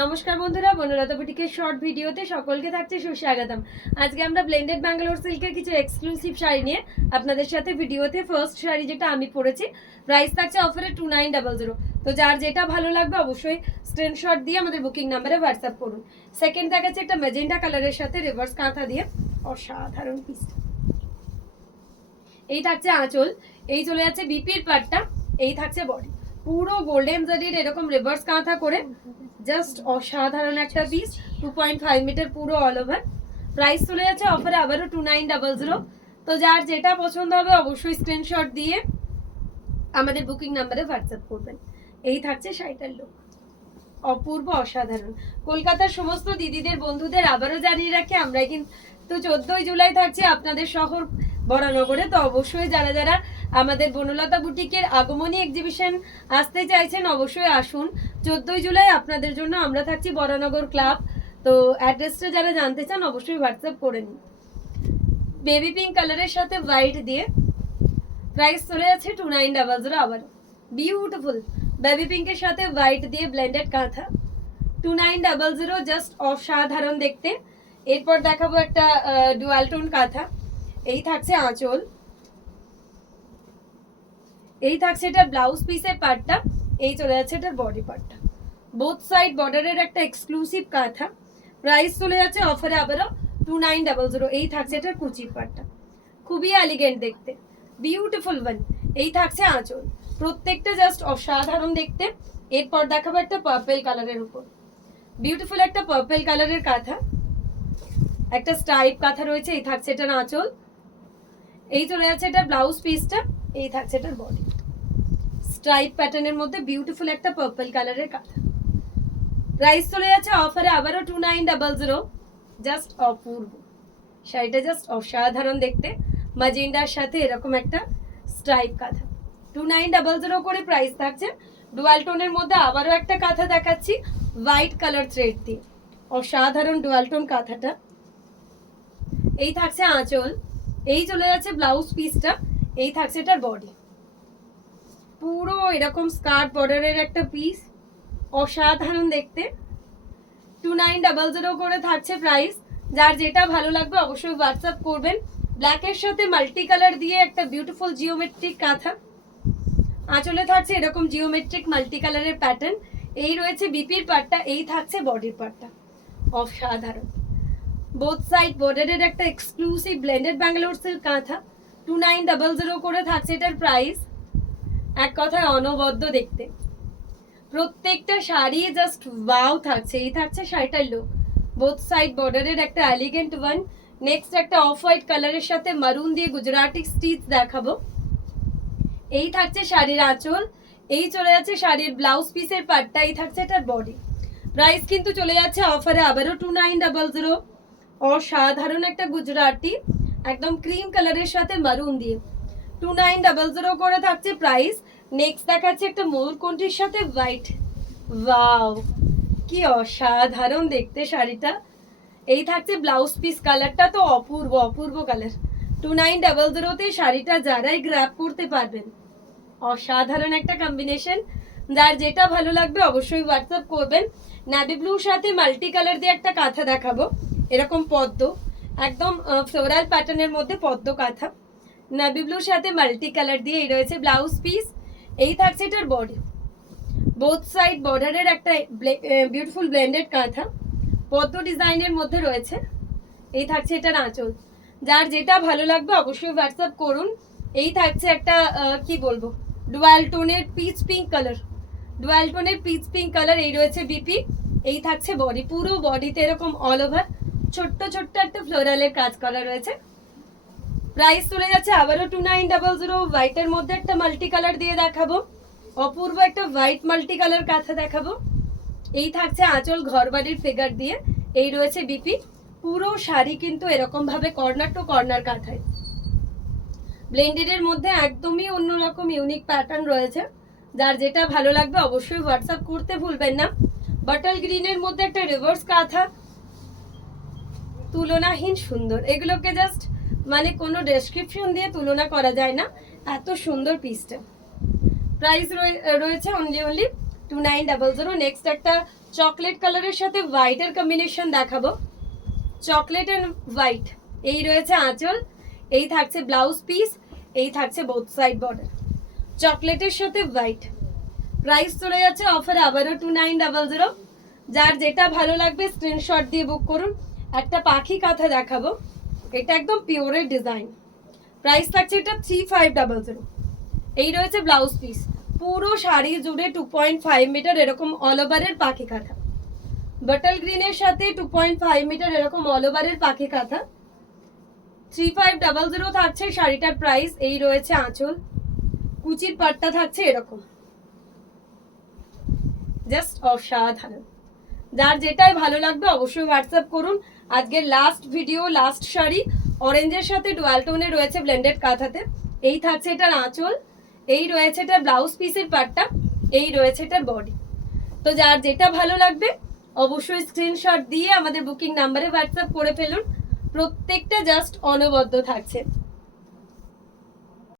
নমস্কার বন্ধুরা, বনলতা বুটিকের শর্ট ভিডিওতে সকলকে থাকছে সুস্বাগতম। আজকে আমরা ব্লেন্ডেড ব্যাঙ্গালোর সিল্কের কিছু এক্সক্লুসিভ শাড়ি নিয়ে আপনাদের সাথে ভিডিওতে ফার্স্ট শাড়ি যেটা আমি পরেছি, প্রাইস থাকছে অফারে 2900। তো যার যেটা ভালো লাগবে অবশ্যই স্ক্রিনশট দিয়ে আমাদের বুকিং নাম্বারে হোয়াটসঅ্যাপ করুন। সেকেন্ড দেখাচ্ছে একটা ম্যাজেন্টা কালারের সাথে রিভার্স কাঁথা দিয়ে অসাধারণ পিস। এই থাকছে আঁচল, এই চলে যাচ্ছে বিপির পাটটা, এই থাকছে বডি, পুরো গোল্ডেন জারির এরকম রিভার্স কাঁথা করে জাস্ট অসাধারণ একটা পিস। 2.5 মিটার পুরো অল ওভার। প্রাইস চলে যাচ্ছে অফারে আবারও 2900। তো যার যেটা পছন্দ হবে অবশ্যই স্ক্রিনশট দিয়ে আমাদের বুকিং নাম্বারে হোয়াটসঅ্যাপ করবেন। এই থাকছে শাড়িটার লুক, অপূর্ব অসাধারণ। কলকাতার সমস্ত দিদিদের বন্ধুদের আবারও জানিয়ে রাখি, আমরা কিন্তু 14ই জুলাই থাকছি আপনাদের শহর বরানগরে। তো অবশ্যই যারা যারা আমাদের বনলতা বুটিকের আগমনী এক্সিবিশন আসতে চাইছেন অবশ্যই আসুন। 14ই জুলাই আপনাদের জন্য আমরা থাকছি বরানগর ক্লাব। তো অ্যাড্রেসটা যারা জানতে চান অবশ্যই হোয়াটসঅ্যাপ করে নিন। বেবি পিঙ্ক কালারের সাথে হোয়াইট দিয়ে প্রাইস চলে যাচ্ছে 2900। আবার বিউটিফুল বেবি পিঙ্কের সাথে হোয়াইট দিয়ে ব্লেন্ডেড কাঁথা 2900, জাস্ট অসাধারণ দেখতে। এরপর দেখাবো একটা ডুয়াল টোন কাঁথা। এই থাকছে আঁচল, এই থাকছে এটার ব্লাউজ পিসের পার্টটা, এই চলে যাচ্ছে এটার বডি পার্টটা। বোথ সাইড বর্ডারের একটা এক্সক্লুসিভ কাঁথা। প্রাইস চলে যাচ্ছে অফারে আবারও 2900। এই থাকছে এটার কুচির পার্টটা, খুবই এলিগেন্ট দেখতে, বিউটিফুল ওয়ান। এই থাকছে আঁচল, প্রত্যেকটা জাস্ট অসাধারণ দেখতে। এরপর দেখাবো একটা পার্পল কালারের উপর, বিউটিফুল একটা পার্পল কালারের কাঁথা, একটা স্ট্রাইপ কাঁথা রয়েছে। এই থাকছে এটার আঁচল, এই চলে যাচ্ছে এটা ব্লাউজ পিসটা, এই থাকছে এটার বডি। স্ট্রাইপ প্যাটার্নের মধ্যে বিউটিফুল একটা পার্পল কালারের কাঁথা। প্রাইস চলে যাচ্ছে অফারে আবারও 2900। জাস্ট অপূর্ব শাড়িটা, জাস্ট অসাধারণ দেখতে। ম্যাজেন্ডার সাথে এরকম একটা স্ট্রাইপ কাঁথা 2900 করে প্রাইস থাকছে। ডুয়াল টোনের মধ্যে আবারও একটা কাঁথা দেখাচ্ছি হোয়াইট কালার থ্রেড দিয়ে, অসাধারণ ডুয়াল টোন কাঁথাটা। এই থাকছে আঁচল, এই চলে যাচ্ছে ব্লাউজ পিসটা, এই থাকছে এটার বডি। পুরো এরকম স্কার্ট বর্ডারের একটা পিস, অসাধারণ দেখতে। 2900 করে থাকছে প্রাইস। যার যেটা ভালো লাগবে অবশ্যই হোয়াটসঅ্যাপ করবেন। ব্ল্যাকের সাথে মাল্টি কালার দিয়ে একটা বিউটিফুল জিওমেট্রিক কাঁথা। আঁচলে থাকছে এরকম জিওমেট্রিক মাল্টি কালারের প্যাটার্ন। এই রয়েছে বিপির পার্টটা, এই থাকছে বডির পার্টটা, অসাধারণ। বোথ সাইড বর্ডারের একটা এক্সক্লুসিভ ব্লেন্ডেড ব্যাঙ্গালোর সিল্ক কাঁথা 2900 করে থাকছে এটার প্রাইস। এক কথায় অনবদ্য দেখতে, প্রত্যেকটা শাড়ি জাস্ট ওয়াও থাকছে। এই থাকছে শাড়িটার লুক, বোথ সাইড বর্ডারের একটা এলিগেন্ট ওয়ান। নেক্সট একটা অফ হোয়াইট কালারের সাথে মারুন দিয়ে গুজরাটি স্টিচ দেখাবো। এই থাকছে শাড়ির আঁচল, এই চলে যাচ্ছে শাড়ির ব্লাউজ পিসের পার্টটা, এই থাকছে এটার বডি। প্রাইস কিন্তু চলে যাচ্ছে অফারে আবারও 2900। অসাধারণ একটা গুজরাটি একদম ক্রিম কালারের সাথে মারুন দিয়ে 2900 করে থাকছে প্রাইস। নেক্সট দেখাচ্ছে একটা ময়ূরকণ্ঠীর সাথে হোয়াইট, ওয়াও কি অসাধারণ দেখতে শাড়িটা। এই থাকছে ব্লাউজ পিস, কালারটা তো অপূর্ব অপূর্ব কালার। 2900 শাড়িটা যারাই গ্র্যাব করতে পারবেন, অসাধারণ একটা কম্বিনেশন। যার যেটা ভালো লাগবে অবশ্যই হোয়াটসঅ্যাপ করবেন। নেভি ব্লুর সাথে মাল্টি কালার দিয়ে একটা কাঁথা দেখাবো, এরকম পদ্ম, একদম ফ্লোরাল প্যাটার্নের মধ্যে পদ্ম কাঁথা, নেভি ব্লুর সাথে মাল্টি কালার দিয়ে। এই রয়েছে ব্লাউজ পিস, এই থাকছে এটার বডি। বোথ সাইড বর্ডারের একটা বিউটিফুল ব্লেন্ডেড কাঁথা পদ্ম ডিজাইনের মধ্যে রয়েছে। এই থাকছে এটার আঁচল। যার যেটা ভালো লাগবে অবশ্যই হোয়াটসঅ্যাপ করুন। এই থাকছে একটা কি বলবো, ডুয়াল টোনের পিচ পিঙ্ক কালার, ডুয়াল টোনের পিচ পিঙ্ক কালার। এই রয়েছে বিপি, এই থাকছে বডি, পুরো বডিতে এরকম অল ওভার ছোট্ট ছোট্ট একটা ফ্লোরালের কাজ করা রয়েছে। প্রাইস চলে যাচ্ছে আবারও 2900। হোয়াইটের মধ্যে একটা মাল্টি কালার দিয়ে দেখাবো, অপূর্ব একটা হোয়াইট মাল্টি কালার কাঁথা দেখাবো। এই থাকছে আঁচল ঘরবাড়ির ফিগার দিয়ে, এই রয়েছে বিপি। পুরো শাড়ি কিন্তু এরকম ভাবে কর্নার টু কর্নার কাঁথায় ব্লেন্ডেডের মধ্যে একদমই অন্যরকম ইউনিক প্যাটার্ন রয়েছে। যার যেটা ভালো লাগবে অবশ্যই হোয়াটসঅ্যাপ করতে ভুলবেন না। বাটল গ্রিনের মধ্যে একটা রিভার্স কাঁথা, তুলনাহীন সুন্দর। এগুলোকে জাস্ট মানে কোনো ডেসক্রিপশন দিয়ে তুলনা করা যায় না, এত সুন্দর পিসটা। প্রাইস রয়েছে অনলি 2900। নেক্সট একটা চকলেট কালারের সাথে হোয়াইটের কম্বিনেশন দেখাবো, চকলেট অ্যান্ড হোয়াইট। এই রয়েছে আঁচল, এই থাকছে ব্লাউজ পিস, এই থাকছে বোথ সাইড বর্ডার, চকলেটের সাথে হোয়াইট। প্রাইস চলে যাচ্ছে অফার আবারও 2900। যার যেটা ভালো লাগবে স্ক্রিনশট দিয়ে বুক করুন। একটা পাখি কাঁথা দেখাবো, এটা একদম পিওরের ডিজাইন। প্রাইস থাকছে এটা 3500। এই রয়েছে ব্লাউজ পিস, পুরো শাড়ি জুড়ে 2.5 মিটার এরকম অল ওভারের পাখি কাঁথা, বাটল গ্রিনের সাথে 2.5 মিটার এরকম অল ওভারের পাখি কাঁথা। 3500 থাকছে শাড়িটার প্রাইস। এই রয়েছে আঁচল, কুচির পাটটা থাকছে এরকম, জাস্ট অসাধারণ। যার যেটাই ভালো লাগবে অবশ্যই হোয়াটসঅ্যাপ করুন। আজকের লাস্ট ভিডিও, লাস্ট শাড়ি অরেঞ্জের সাথে ডুয়াল টোনে রয়েছে ব্লেন্ডেড কাঁথাতে। এই থাকছে এটার আঁচল, এই রয়েছে এটার ব্লাউজ পিসের পাটটা, এই রয়েছে এটার বডি। তো যার যেটা ভালো লাগবে অবশ্যই স্ক্রিনশট দিয়ে আমাদের বুকিং নাম্বারে হোয়াটসঅ্যাপ করে ফেলুন। প্রত্যেকটা জাস্ট অনবদ্য থাকছে।